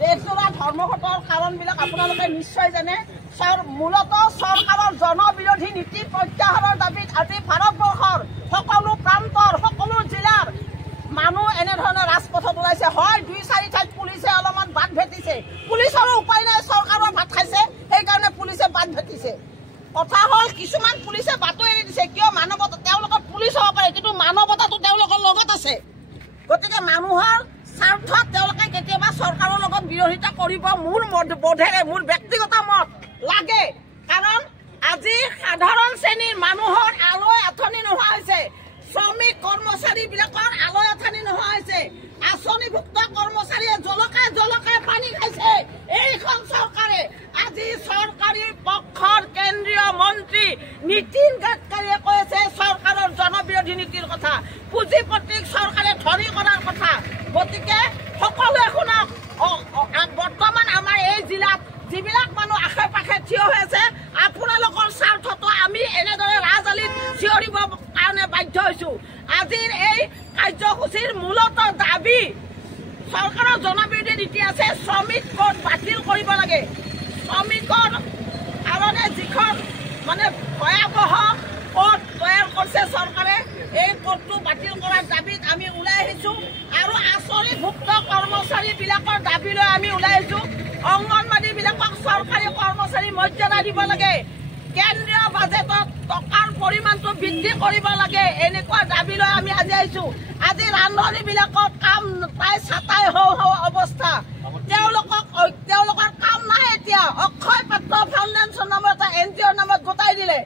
দেশজোৰা ধৰ্মঘটৰ কাৰণবিলাক আপোনালোকে নিশ্চয় জানে। মূলতঃ চৰকাৰৰ জনবিৰোধী নীতি প্ৰত্যাহাৰৰ দাবীত আজি ভাৰতবৰ্ষৰ সকলো প্ৰান্তৰ সকলো জিলাৰ মানুহ এনেধৰণে ৰাজপথত ওলাইছে। হয়, 2-4 ঠাইত পুলিচে অলপমান বাট ভেটিছে, পুলিচৰো উপায় নাই, চৰকাৰৰ ভাত খাইছে, সেইকাৰণে পুলিচে বাট ভেটিছে। কথা হ'ল কিছুমান পুলিচে বাটো এৰি দিছে, কিয় মানৱতা, তেওঁলোকৰ পুলিচ হ'ব পাৰে কিন্তু মানৱতাটো তেওঁলোকৰ লগত আছে। গতিকে মানুহৰ স্বাৰ্থত তেওঁলোকে কেতিয়াবা চৰকাৰৰ লগত বিৰোধিতা কৰিব। মোৰ বোধেৰে, মোৰ ব্যক্তিগত মত লাগে, কাৰণ আজি সাধাৰণ শ্ৰেণীৰ মানুহৰ আলৈ আঁথনি নোহোৱা হৈছে, শ্ৰমিক কৰ্মচাৰীবিলাকৰ আলৈ আঁথনি নোহোৱা হৈছে, আঁচনিভুক্ত কৰ্মচাৰীয়ে জলকাই পানী খাইছে। এইখন চৰকাৰে আজি চৰকাৰী পক্ষৰ কেন্দ্ৰীয় মন্ত্ৰী নীতিন গাডকাৰীয়ে কৈ আছে চৰকাৰৰ জনবিৰোধী নীতিৰ কথা, পুঁজিপতিক চৰকাৰে ধনী কৰাৰ কথা। গতিকে সকলোৱে শুনক, বৰ্তমান আমাৰ এই জিলাত যিবিলাক মানুহ আশে পাশে থিয় হৈ আছে, আপোনালোকৰ স্বাৰ্থতো আমি এনেদৰে ৰাজআলিত চিঞৰিব কাৰণে বাধ্য হৈছো। আজিৰ এই কাৰ্যসূচীৰ মূলতঃ দাবী, চৰকাৰৰ জনবিৰোধী নীতি আছে, শ্ৰমিক কোড বাতিল কৰিব লাগে। শ্ৰমিকৰ কাৰণে যিখন মানে ভয়াৱহ কোড তৈয়াৰ কৰিছে চৰকাৰে, এই কোডটো বাতিল কৰাৰ দাবীত আমি ওলাই আহিছো আৰু আঁচনিভুক্ত কৰ্মচাৰীবিলাকৰ দাবী লৈ আমি ওলাই আহিছো। অংগনবাড়ীবিলাকক চৰকাৰী কৰ্মচাৰী মৰ্যাদা দিব লাগে, কেন্দ্ৰীয় বাজেটত টকাৰ পৰিমাণটো বৃদ্ধি কৰিব লাগে, এনেকুৱা দাবী লৈ আমি আজি আহিছো। আজি ৰান্ধনীবিলাকৰ কাম প্ৰায় ছাটাই হওঁ অৱস্থা, তেওঁলোকৰ কাম নাই। এতিয়া অক্ষয় পাত্ৰ ফাউণ্ডেশ্যন নামৰ এটা NGOৰ নামত গোটাই দিলে।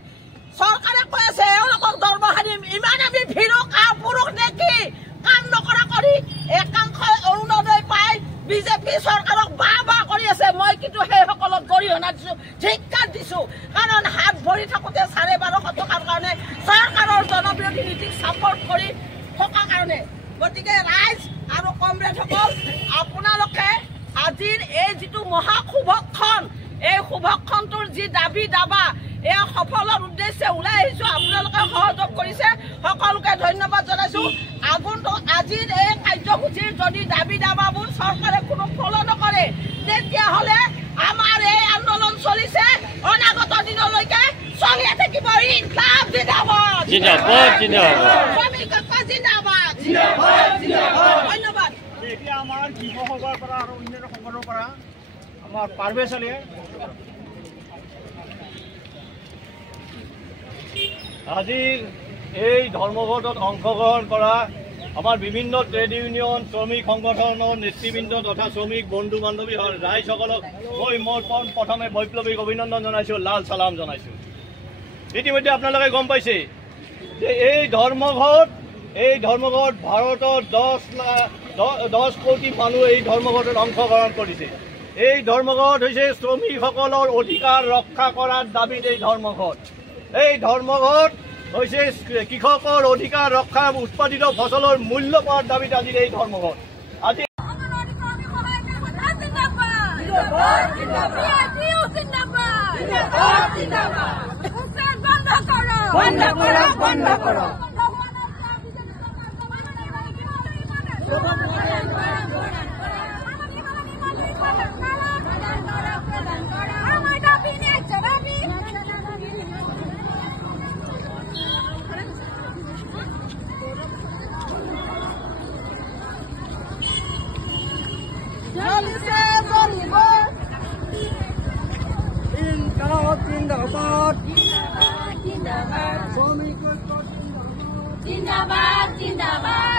চৰকাৰে কৈ আছে এওঁলোকক দৰমহা দিম। ইমান আমি ভীৰু পুৰুষ দেখি কাম নকৰা কৰি একাংশই অৰুণোদয় পাই বিজেপি চৰকাৰক বাহ কৰি আছে। মই কিন্তু সেইসকলক গৰিহণা দিছো, ধিক্কাৰ দিছো, কাৰণ হাত ভৰি থাকোতে 1250 টকাৰ কাৰণে চৰকাৰৰ জনবিৰোধী নীতিক ছাপৰ্ট কৰি থকা কাৰণে। গতিকে ৰাইজ আৰু কমৰেডসকল, আপোনালোকে আজিৰ এই যিটো মহা শুভক্ষণ, এই শুভক্ষণটোৰ যি দাবী দাবা, এয়া সফলৰ উদ্দেশ্যে ওলাই আহিছো। আপোনালোকে সহযোগ কৰিছে, সকলোকে ধন্যবাদ জনাইছো। আজিৰ এই কাৰ্যসূচীৰ যদি দাবী দাবাবোৰ চৰকাৰে কোনো ফলো নকৰে, তেতিয়াহ'লে আমাৰ এই আন্দোলন চলিছে, অনাগত দিনলৈকে চলিয়ে থাকিব। ইনকলাব জিন্দাবাদ, শ্ৰমিক ঐক্য জিন্দাবাদ, ধন্যবাদ। এতিয়া আমাৰ যুৱসভাৰ পৰা আৰু অন্যান্য সংগঠনৰ পৰা আমাৰ পাৰভেজ আলীয়ে আজি এই ধৰ্মঘটত অংশগ্ৰহণ কৰা আমাৰ বিভিন্ন ট্ৰেড ইউনিয়ন, শ্ৰমিক সংগঠনৰ নেতৃবৃন্দ তথা শ্ৰমিক বন্ধু বান্ধৱী ৰাইজসকলক মই প্ৰথমে বৈপ্লৱিক অভিনন্দন জনাইছোঁ, লাল চালাম জনাইছোঁ। ইতিমধ্যে আপোনালোকে গম পাইছে যে এই ধৰ্মঘট ভাৰতৰ 10 কোটি মানুহ এই ধৰ্মঘটত অংশগ্ৰহণ কৰিছে। এই ধৰ্মঘট হৈছে শ্ৰমিকসকলৰ অধিকাৰ ৰক্ষা কৰাৰ দাবীত এই ধৰ্মঘট। এই ধৰ্মঘট হৈছে কৃষকৰ অধিকাৰ ৰক্ষা, উৎপাদিত ফচলৰ মূল্য পোৱাৰ দাবীত আজিৰ এই ধৰ্মঘট। আজি জিন্দাবাদ, জিন্দাবাদ,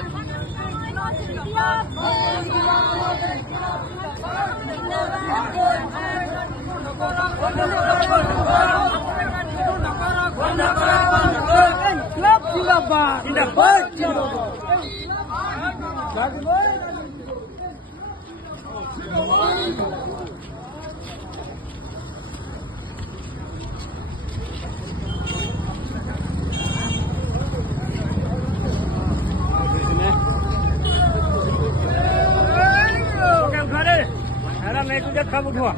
দেখা উঠোৱা